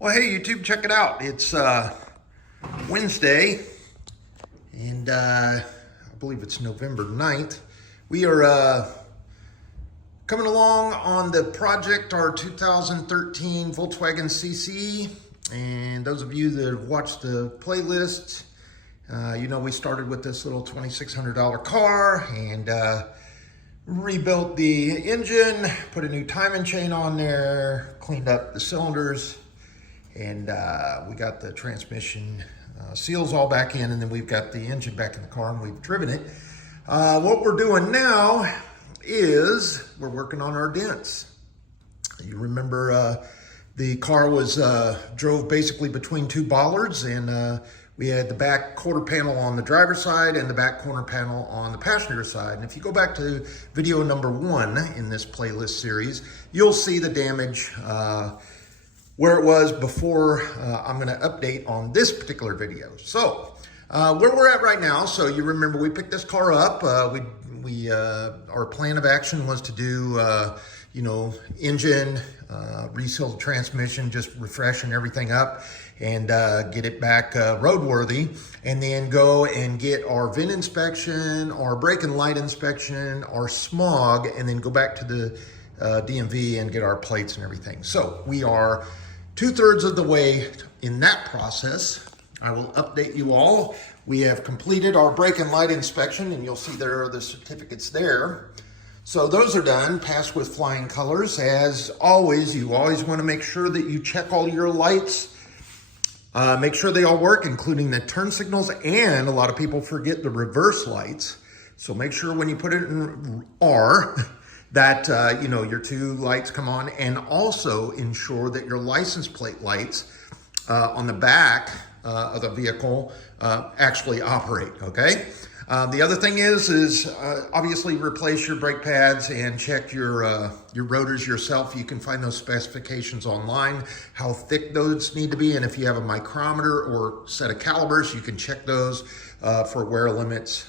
Well, hey YouTube, check it out. It's Wednesday, and I believe it's November 9th. We are coming along on the project, our 2013 Volkswagen CC. And those of you that have watched the playlist, you know we started with this little $2,600 car and rebuilt the engine, put a new timing chain on there, cleaned up the cylinders, and we got the transmission seals all back in, and then we've got the engine back in the car and we've driven it. What we're doing now is we're working on our dents. You remember the car was drove basically between two bollards, and we had the back quarter panel on the driver's side and the back corner panel on the passenger side. And if you go back to video number 1 in this playlist series, you'll see the damage where it was before. I'm going to update on this particular video. So where we're at right now, so you remember we picked this car up. Our plan of action was to do engine, reseal the transmission, just refreshing everything up and get it back roadworthy, and then go and get our VIN inspection, our brake and light inspection, our smog, and then go back to the DMV and get our plates and everything. So we are 2/3 of the way in that process. I will update you all. We have completed our brake and light inspection, and you'll see there are the certificates there. So those are done, passed with flying colors. As always, you always want to make sure that you check all your lights, make sure they all work, including the turn signals, and a lot of people forget the reverse lights. So make sure when you put it in R, that your two lights come on, and also ensure that your license plate lights on the back of the vehicle actually operate, okay? The other thing is obviously replace your brake pads and check your rotors yourself. You can find those specifications online, how thick those need to be, and if you have a micrometer or set of calibers, you can check those for wear limits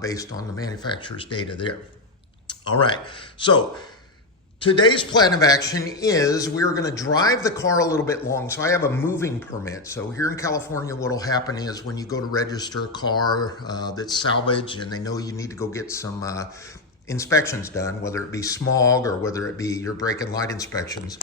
based on the manufacturer's data there. All right, so today's plan of action is we're going to drive the car a little bit long. So I have a moving permit. So here in California, what will happen is when you go to register a car that's salvaged, and they know you need to go get some inspections done, whether it be smog or whether it be your brake and light inspections,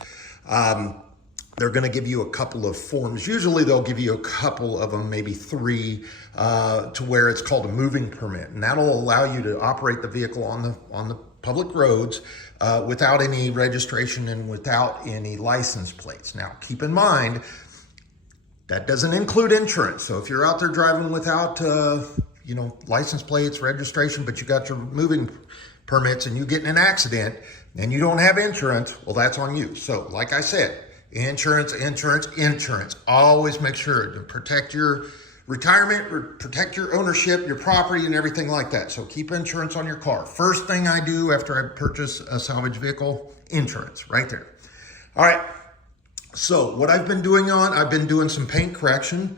they're going to give you a couple of forms. Usually they'll give you a couple of them, maybe 3, to where it's called a moving permit. And that'll allow you to operate the vehicle on the public roads without any registration and without any license plates. Now, keep in mind, that doesn't include insurance. So if you're out there driving without, license plates, registration, but you got your moving permits and you get in an accident and you don't have insurance, well, that's on you. So like I said, insurance. Always make sure to protect your retirement, protect your ownership, your property, and everything like that. So keep insurance on your car. First thing I do after I purchase a salvage vehicle, insurance, right there. All right, so what I've been doing some paint correction.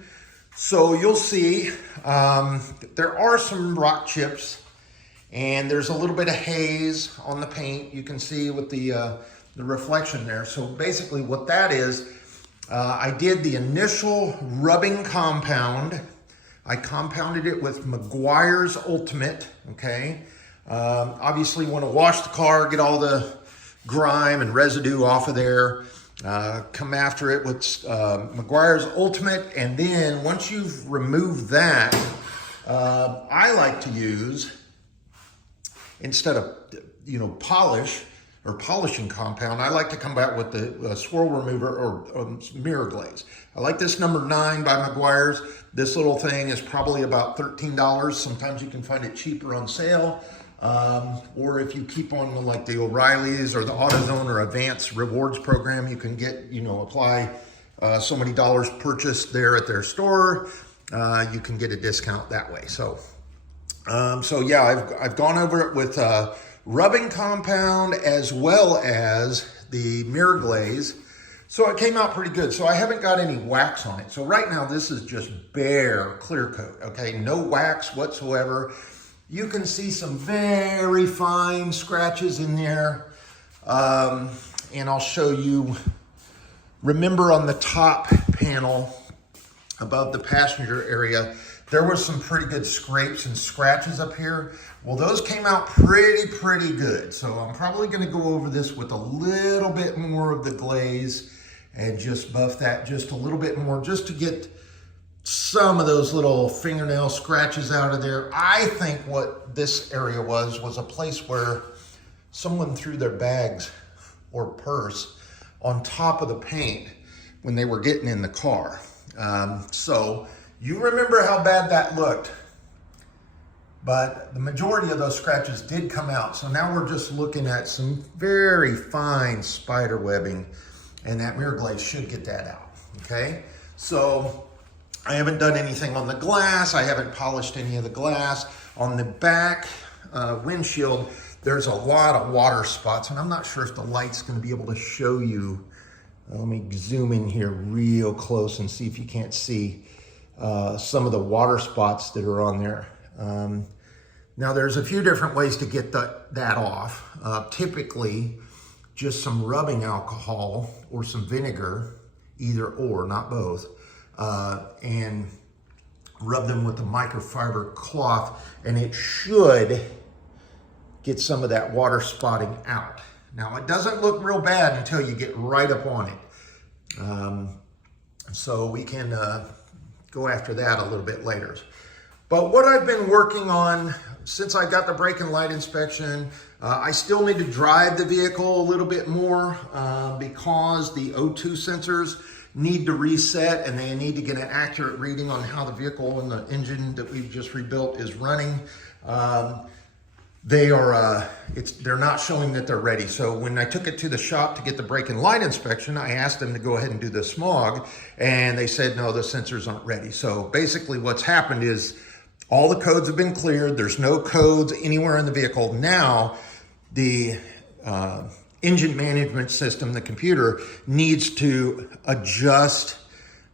So you'll see there are some rock chips, and there's a little bit of haze on the paint. You can see with the reflection there. So basically what that is, I did the initial rubbing compound. I compounded it with Meguiar's Ultimate, okay? Obviously you want to wash the car, get all the grime and residue off of there. Come after it with Meguiar's Ultimate, and then once you've removed that, I like to use, instead of polish or polishing compound, I like to come back with the swirl remover or mirror glaze. I like this number 9 by Meguiar's. This little thing is probably about $13. Sometimes you can find it cheaper on sale. Or if you keep on like the O'Reilly's or the AutoZone or Advanced Rewards program, you can get, apply so many dollars purchased there at their store. You can get a discount that way. So yeah, I've gone over it with rubbing compound as well as the mirror glaze. So it came out pretty good. So I haven't got any wax on it. So right now this is just bare clear coat, okay? No wax whatsoever. You can see some very fine scratches in there. And I'll show you remember on the top panel above the passenger area, there were some pretty good scrapes and scratches up here. Well, those came out pretty good. So I'm probably gonna go over this with a little bit more of the glaze and just buff that just a little bit more, just to get some of those little fingernail scratches out of there. I think what this area was a place where someone threw their bags or purse on top of the paint when they were getting in the car. So you remember how bad that looked, but the majority of those scratches did come out. So now we're just looking at some very fine spider webbing, and that mirror glaze should get that out, okay? So I haven't done anything on the glass. I haven't polished any of the glass. On the back windshield, there's a lot of water spots, and I'm not sure if the light's gonna be able to show you. Let me zoom in here real close and see if you can't see some of the water spots that are on there. Now there's a few different ways to get that off. Typically, just some rubbing alcohol or some vinegar, either or, not both, and rub them with a microfiber cloth, and it should get some of that water spotting out. Now, it doesn't look real bad until you get right up on it. So we can go after that a little bit later. But what I've been working on since I got the brake and light inspection, I still need to drive the vehicle a little bit more because the O2 sensors need to reset, and they need to get an accurate reading on how the vehicle and the engine that we've just rebuilt is running. They're not showing that they're ready. So when I took it to the shop to get the brake and light inspection, I asked them to go ahead and do the smog, and they said, no, the sensors aren't ready. So basically what's happened is all the codes have been cleared. There's no codes anywhere in the vehicle. Now the engine management system, the computer, needs to adjust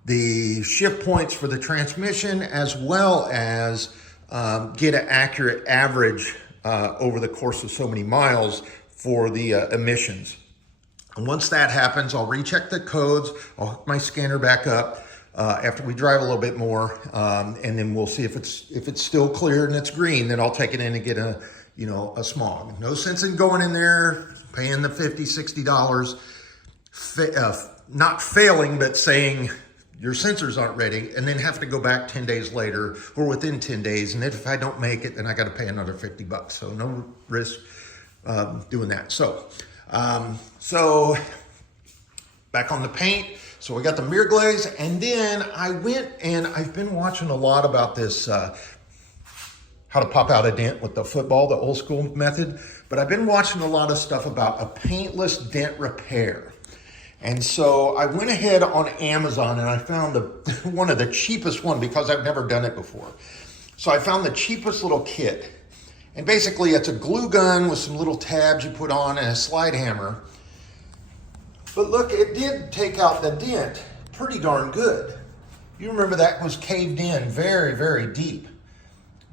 the shift points for the transmission, as well as get an accurate average over the course of so many miles for the emissions. And once that happens, I'll recheck the codes. I'll hook my scanner back up after we drive a little bit more, and then we'll see if it's still clear and it's green. Then I'll take it in and get a smog. No sense in going in there paying the $50, $60, not failing, but saying your sensors aren't ready, and then have to go back 10 days later or within 10 days. And if I don't make it, then I got to pay another $50. So no risk doing that. So back on the paint. So we got the mirror glaze, and then I went and I've been watching a lot about this, how to pop out a dent with the football, the old school method. But I've been watching a lot of stuff about a paintless dent repair. And so I went ahead on Amazon and I found one of the cheapest one, because I've never done it before. So I found the cheapest little kit. And basically it's a glue gun with some little tabs you put on and a slide hammer. But look, it did take out the dent pretty darn good. You remember that was caved in very, very deep,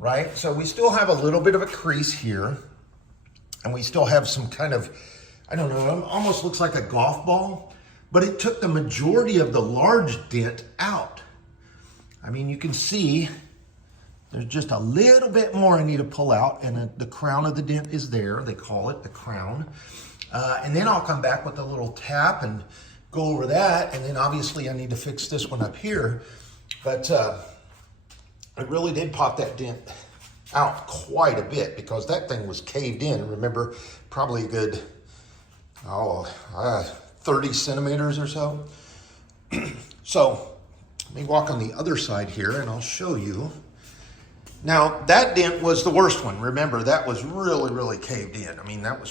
right? So we still have a little bit of a crease here, and we still have some kind of, I don't know, it almost looks like a golf ball, but it took the majority of the large dent out. I mean, you can see there's just a little bit more I need to pull out, and the crown of the dent is there. They call it the crown. And then I'll come back with a little tap and go over that. And then obviously I need to fix this one up here. But it really did pop that dent out quite a bit, because that thing was caved in. Remember, probably a good 30 centimeters or so. So let me walk on the other side here and I'll show you. Now that dent was the worst one. Remember, that was really, really caved in. I mean, that was,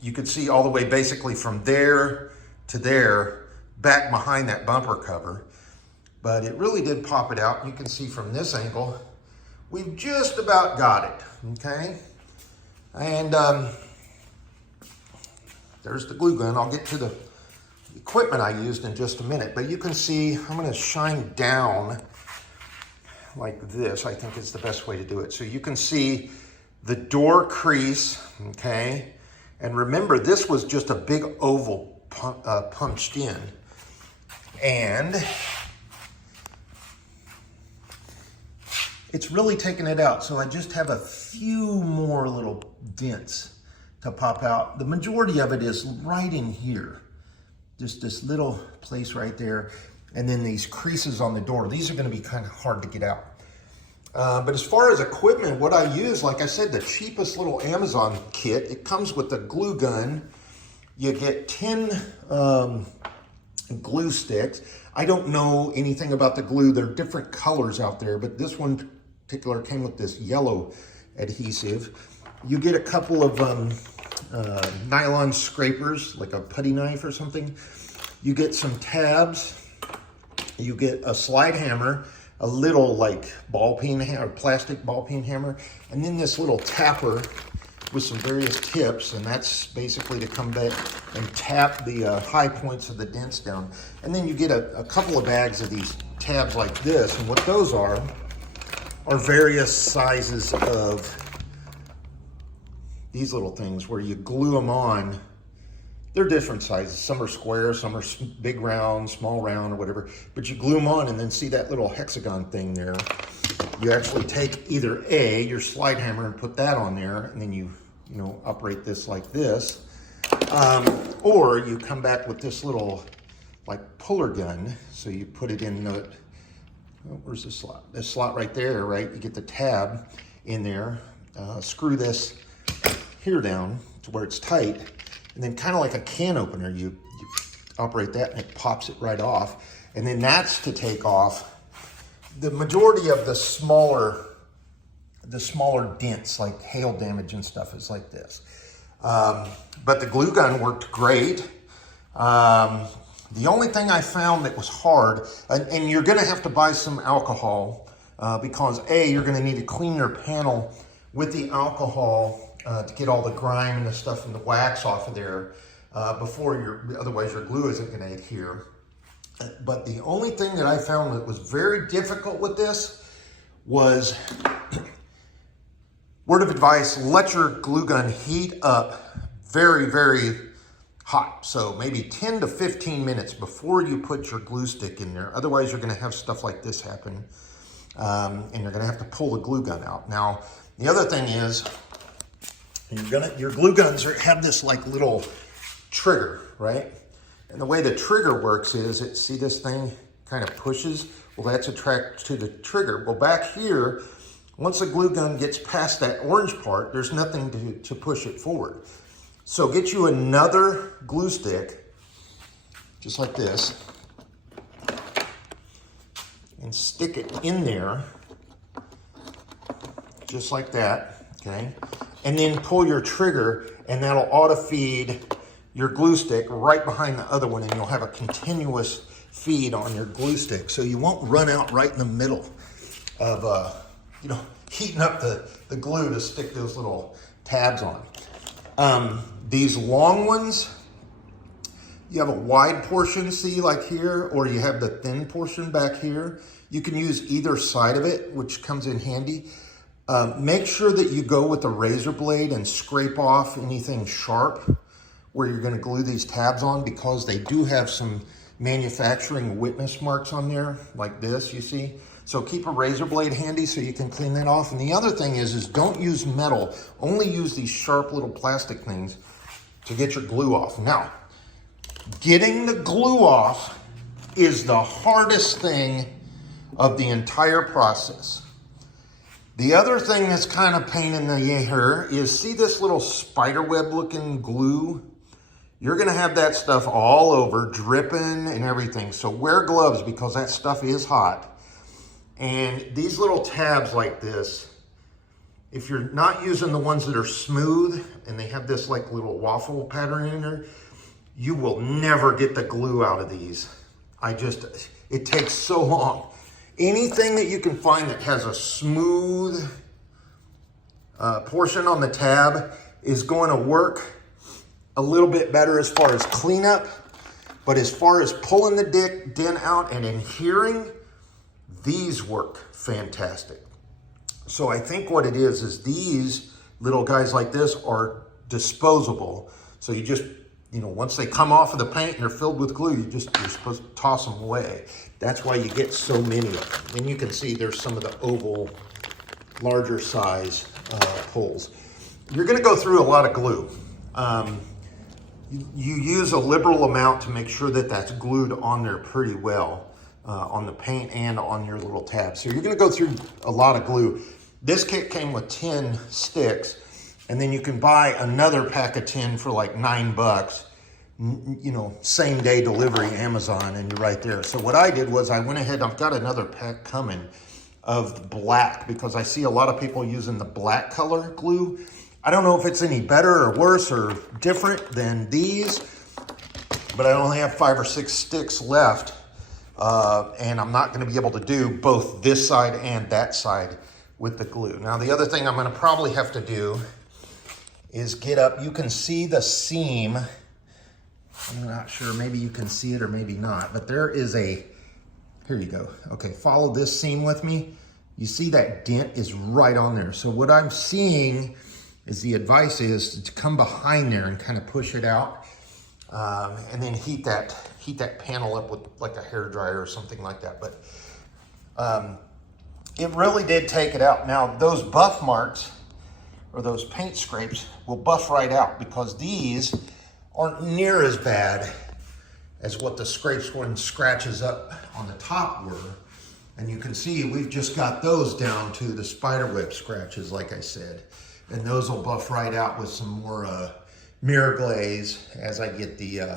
you could see all the way basically from there to there, back behind that bumper cover. But it really did pop it out. You can see from this angle, we've just about got it, okay? And there's the glue gun. I'll get to the equipment I used in just a minute, but you can see I'm gonna shine down like this. I think is the best way to do it. So you can see the door crease, okay? And remember, this was just a big oval punched in. And it's really taken it out. So I just have a few more little dents to pop out. The majority of it is right in here. Just this little place right there. And then these creases on the door. These are gonna be kind of hard to get out. But as far as equipment, what I use, like I said, the cheapest little Amazon kit, it comes with a glue gun. You get 10 glue sticks. I don't know anything about the glue. There are different colors out there, but this one in particular came with this yellow adhesive. You get a couple of nylon scrapers, like a putty knife or something. You get some tabs. You get a slide hammer, a little like ball peen hammer, plastic ball peen hammer, and then this little tapper with some various tips, and that's basically to come back and tap the high points of the dents down. And then you get a couple of bags of these tabs like this, and what those are various sizes of these little things where you glue them on. They're different sizes. Some are square, some are big round, small round, or whatever. But you glue them on, and then see that little hexagon thing there. You actually take either your slide hammer, and put that on there, and then you operate this like this. Or you come back with this little like puller gun. So you put it in the, where's the slot? This slot right there, right? You get the tab in there. Screw this here down to where it's tight. And then kind of like a can opener, you operate that and it pops it right off. And then that's to take off the majority of the smaller dents, like hail damage and stuff, is like this. But the glue gun worked great. The only thing I found that was hard, and you're gonna have to buy some alcohol because you're gonna need to clean your panel with the alcohol to get all the grime and the stuff and the wax off of there otherwise your glue isn't gonna adhere. But the only thing that I found that was very difficult with this was, word of advice, let your glue gun heat up very, very hot. So maybe 10 to 15 minutes before you put your glue stick in there. Otherwise you're gonna have stuff like this happen. And you're gonna have to pull the glue gun out. Now, the other thing is, your glue guns have this like little trigger, right? And the way the trigger works is, see this thing kind of pushes? Well, that's attracted to the trigger. Well, back here, once the glue gun gets past that orange part, there's nothing to push it forward. So get you another glue stick, just like this, and stick it in there, just like that, okay? And then pull your trigger, and that'll auto feed your glue stick right behind the other one, and you'll have a continuous feed on your glue stick. So you won't run out right in the middle of, heating up the glue to stick those little tabs on. These long ones, you have a wide portion, see, like here, or you have the thin portion back here. You can use either side of it, which comes in handy. Make sure that you go with a razor blade and scrape off anything sharp where you're gonna glue these tabs on, because they do have some manufacturing witness marks on there, like this, you see? So keep a razor blade handy so you can clean that off. And the other thing is don't use metal, only use these sharp little plastic things to get your glue off. Now, getting the glue off is the hardest thing of the entire process. The other thing that's kind of pain in the hair is, see this little spider web looking glue? You're gonna have that stuff all over, dripping and everything. So wear gloves, because that stuff is hot. And these little tabs like this, if you're not using the ones that are smooth and they have this like little waffle pattern in there, you will never get the glue out of these. It takes so long. Anything that you can find that has a smooth portion on the tab is going to work a little bit better as far as cleanup, but as far as pulling the dent out and adhering, these work fantastic. So I think what it is these little guys like this are disposable. So you just you know, once they come off of the paint and they're filled with glue, you're supposed to toss them away. That's why you get so many of them. And you can see there's some of the oval, larger size holes. You're gonna go through a lot of glue. You use a liberal amount to make sure that that's glued on there pretty well, on the paint and on your little tab. So you're gonna go through a lot of glue. This kit came with 10 sticks, and then you can buy another pack of 10 for like $9. You know, same day delivery, Amazon, and you're right there. So what I did was I went ahead, I've got another pack coming of black, because I see a lot of people using the black color glue. I don't know if it's any better or worse or different than these, but I only have 5 or 6 sticks left, and I'm not gonna be able to do both this side and that side with the glue. Now, the other thing I'm gonna probably have to do is get up, you can see the seam. I'm not sure, maybe you can see it or maybe not, but there is a, here you go. Okay, follow this seam with me. You see that dent is right on there. So what I'm seeing is the advice is to come behind there and kind of push it out, and then heat that panel up with like a hair dryer or something like that. But it really did take it out. Now those buff marks or those paint scrapes will buff right out, because these aren't near as bad as what the scrapes when scratches up on the top were. And you can see we've just got those down to the spider web scratches, like I said. And those will buff right out with some more mirror glaze as I get the, you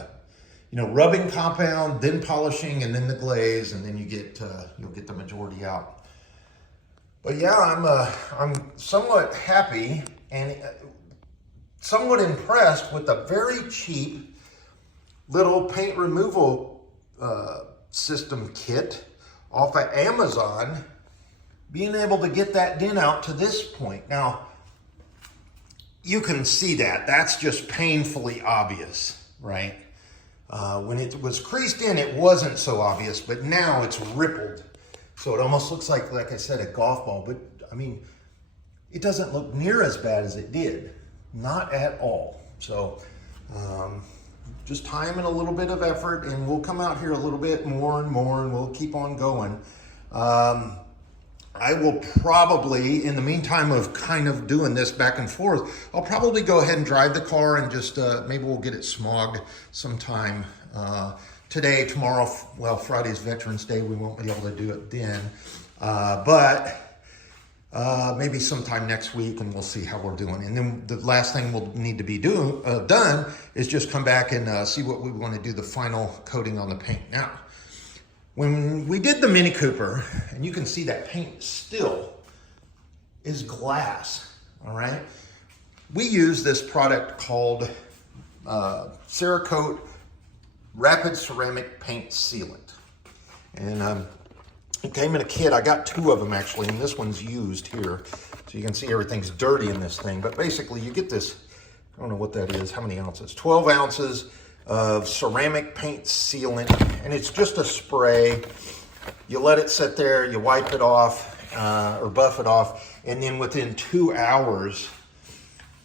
know, rubbing compound, then polishing, and then the glaze, and then you get, you'll get the majority out. But yeah, I'm somewhat happy and somewhat impressed with a very cheap little paint removal system kit off of Amazon, being able to get that dent out to this point. Now, you can see that. That's just painfully obvious, right? When it was creased in, it wasn't so obvious, but now it's rippled. So it almost looks like I said, a golf ball, but I mean, it doesn't look near as bad as it did. Not at all. So just time and a little bit of effort, and we'll come out here a little bit more and more, and we'll keep on going. I will probably, in the meantime of kind of doing this back and forth, I'll probably go ahead and drive the car and just maybe we'll get it smogged sometime today, tomorrow. Well, Friday's Veterans Day, we won't be able to do it then, but maybe sometime next week, and we'll see how we're doing. And then the last thing we'll need to be done is just come back and see what we want to do the final coating on the paint. Now, when we did the Mini Cooper, and you can see that paint still is glass, all right? We use this product called Cerakote Rapid Ceramic Paint Sealant. And it came in a kit. I got 2 of them actually, and this one's used here. So you can see everything's dirty in this thing. But basically you get this, I don't know what that is, how many ounces? 12 ounces of ceramic paint sealant, and it's just a spray. You let it sit there, you wipe it off, or buff it off, and then within 2 hours,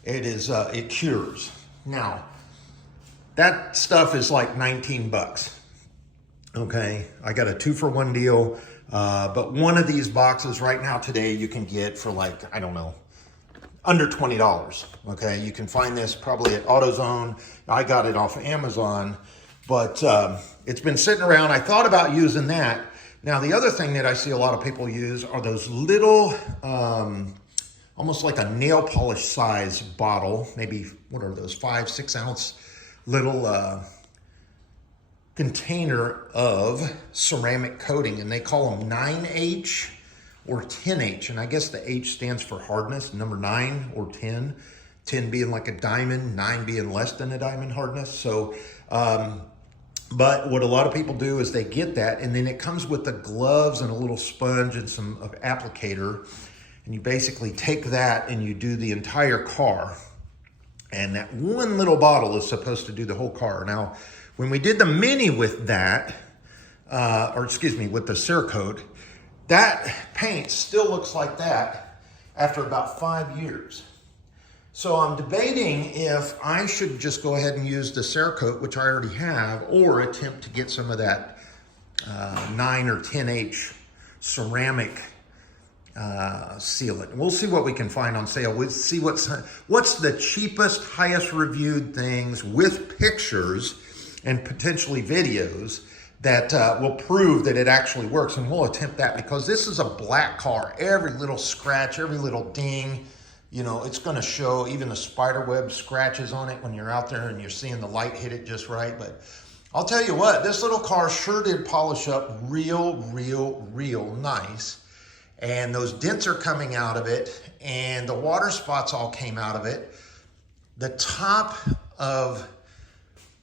it cures. Now, that stuff is like 19 bucks. Okay, I got a 2-for-1 deal, but one of these boxes right now today you can get for like, I don't know, under $20. Okay, you can find this probably at AutoZone. I got it off of Amazon, but it's been sitting around. I thought about using that. Now, the other thing that I see a lot of people use are those little, almost like a nail polish size bottle, maybe, what are those, 5-6 ounce little container of ceramic coating, and they call them 9H or 10H, and I guess the H stands for hardness, number 9 or 10, 10 being like a diamond, 9 being less than a diamond hardness. So, but what a lot of people do is they get that, and then it comes with the gloves and a little sponge and some applicator, and you basically take that and you do the entire car, and that one little bottle is supposed to do the whole car. Now, when we did the Mini with that, with the Cerakote, that paint still looks like that after about 5 years. So I'm debating if I should just go ahead and use the Cerakote, which I already have, or attempt to get some of that 9 or 10H ceramic sealant. We'll see what we can find on sale. We'll see what's the cheapest, highest reviewed things with pictures and potentially videos that will prove that it actually works. And we'll attempt that, because this is a black car. Every little scratch, every little ding, you know, it's going to show. Even the spider web scratches on it when you're out there and you're seeing the light hit it just right. But I'll tell you what, this little car sure did polish up real nice. And those dents are coming out of it, and the water spots all came out of it. The top of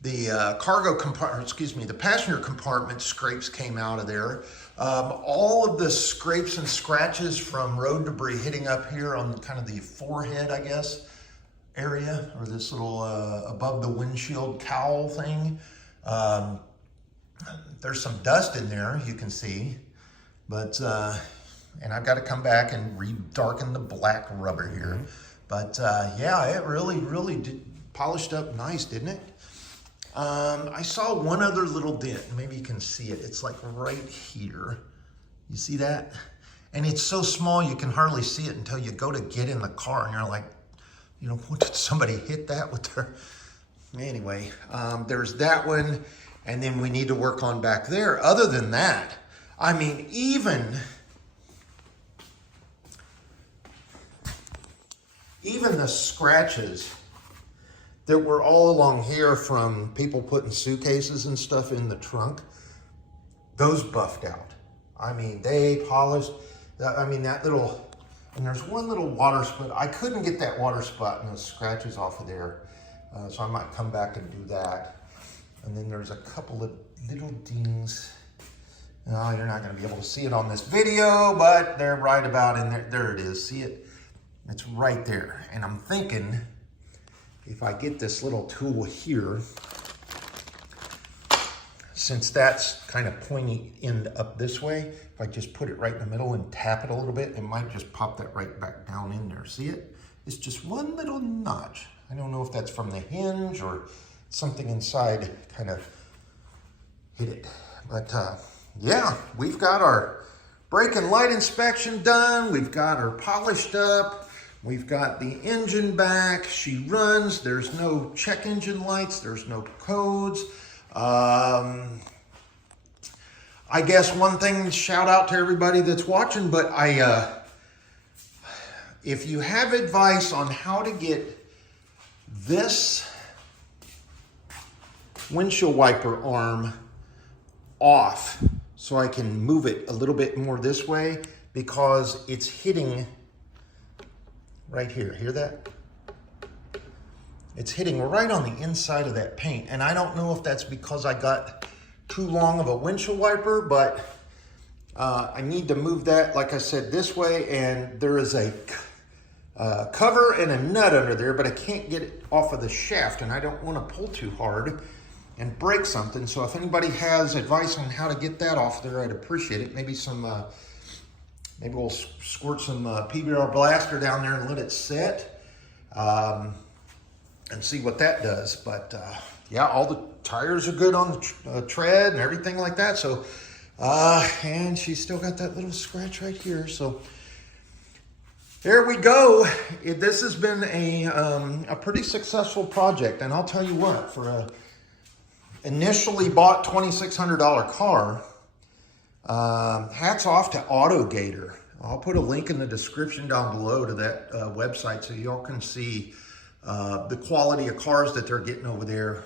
the cargo compartment, excuse me, the passenger compartment scrapes came out of there. All of the scrapes and scratches from road debris hitting up here on kind of the forehead, I guess, area, or this little above the windshield cowl thing. There's some dust in there, you can see, but and I've got to come back and re-darken the black rubber here. But yeah, it really did polished up nice, didn't it? I saw one other little dent. Maybe you can see it. It's like right here. You see that? And it's so small you can hardly see it until you go to get in the car and you're like, you know, what, did somebody hit that with their... Anyway, there's that one. And then we need to work on back there. Other than that, I mean, even the scratches that were all along here from people putting suitcases and stuff in the trunk, those buffed out. I mean, they polished, I mean, that little, and there's one little water spot. I couldn't get that water spot and those scratches off of there. So I might come back and do that. And then there's a couple of little dings. Oh, you're not gonna be able to see it on this video, but they're right about in there. There it is, see it? It's right there. And I'm thinking, if I get this little tool here, since that's kind of pointy end up this way, if I just put it right in the middle and tap it a little bit, it might just pop that right back down in there. See it? It's just one little notch. I don't know if that's from the hinge or something inside kind of hit it. But yeah, we've got our brake and light inspection done. We've got her polished up. We've got the engine back. She runs. There's no check engine lights. There's no codes. I guess one thing, shout out to everybody that's watching, but if you have advice on how to get this windshield wiper arm off so I can move it a little bit more this way, because it's hitting right here. Hear that? It's hitting right on the inside of that paint. And I don't know if that's because I got too long of a windshield wiper, but I need to move that, like I said, this way. And there is a cover and a nut under there, but I can't get it off of the shaft, and I don't want to pull too hard and break something. So if anybody has advice on how to get that off there, I'd appreciate it. Maybe some, maybe we'll squirt some PBR Blaster down there and let it set, and see what that does. But yeah, all the tires are good on the tread and everything like that. So, and she's still got that little scratch right here. So there we go. This has been a pretty successful project. And I'll tell you what, for a initially bought $2,600 car, hats off to AutoGator. I'll put a link in the description down below to that website so y'all can see the quality of cars that they're getting over there.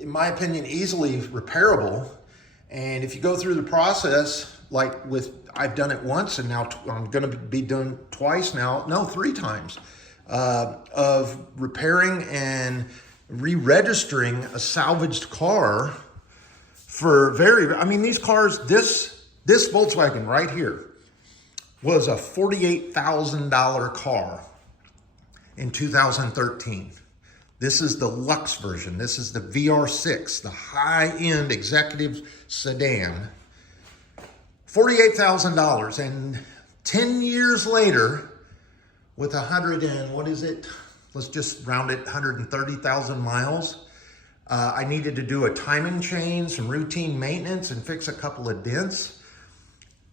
In my opinion, easily repairable. And if you go through the process, like I've done it once, and now I'm going to be done twice now, no, 3 times, of repairing and re-registering a salvaged car for I mean, these cars, this Volkswagen right here was a $48,000 car in 2013. This is the Lux version. This is the VR6, the high-end executive sedan. $48,000, and 10 years later, with 100 and what is it? Let's just round it, 130,000 miles. I needed to do a timing change, some routine maintenance, and fix a couple of dents.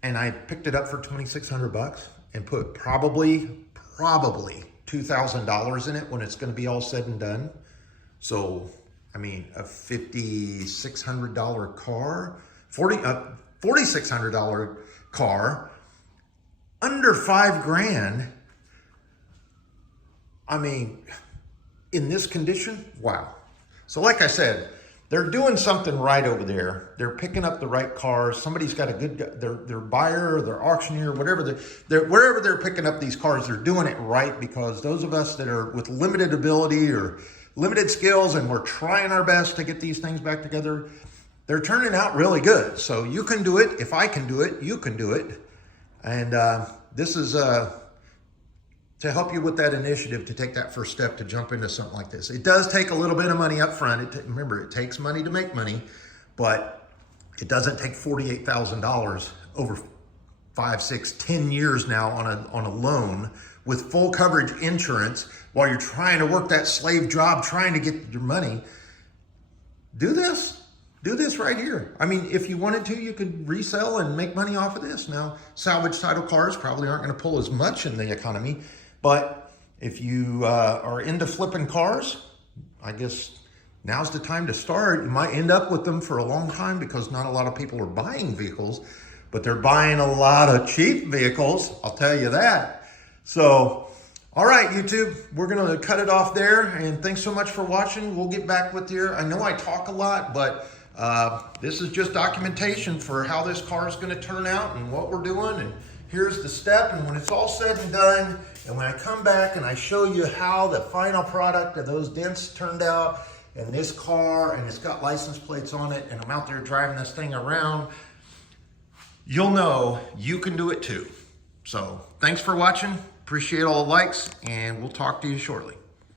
And I picked it up for 2,600 bucks and put probably $2,000 in it when it's going to be all said and done. So, I mean, a $5,600 car, $4,600 car, under $5,000. I mean, in this condition, wow. So like I said, they're doing something right over there. They're picking up the right cars. Somebody's got a good, their buyer, their auctioneer, whatever, wherever they're picking up these cars, they're doing it right, because those of us that are with limited ability or limited skills and we're trying our best to get these things back together, they're turning out really good. So you can do it. If I can do it, you can do it. And this is to help you with that initiative to take that first step to jump into something like this. It does take a little bit of money up front. Remember, it takes money to make money, but it doesn't take $48,000 over 5, 6, 10 years now on a loan with full coverage insurance while you're trying to work that slave job, trying to get your money. Do this right here. I mean, if you wanted to, you could resell and make money off of this. Now, salvage title cars probably aren't going to pull as much in the economy, but if you are into flipping cars, I guess now's the time to start. You might end up with them for a long time because not a lot of people are buying vehicles, but they're buying a lot of cheap vehicles, I'll tell you that. So, all right, YouTube, we're going to cut it off there, and thanks so much for watching. We'll get back with you. I know I talk a lot, but this is just documentation for how this car is going to turn out and what we're doing, and here's the step. And when it's all said and done, and when I come back and I show you how the final product of those dents turned out, and this car, and it's got license plates on it, and I'm out there driving this thing around, you'll know you can do it too. So thanks for watching. Appreciate all the likes, and we'll talk to you shortly.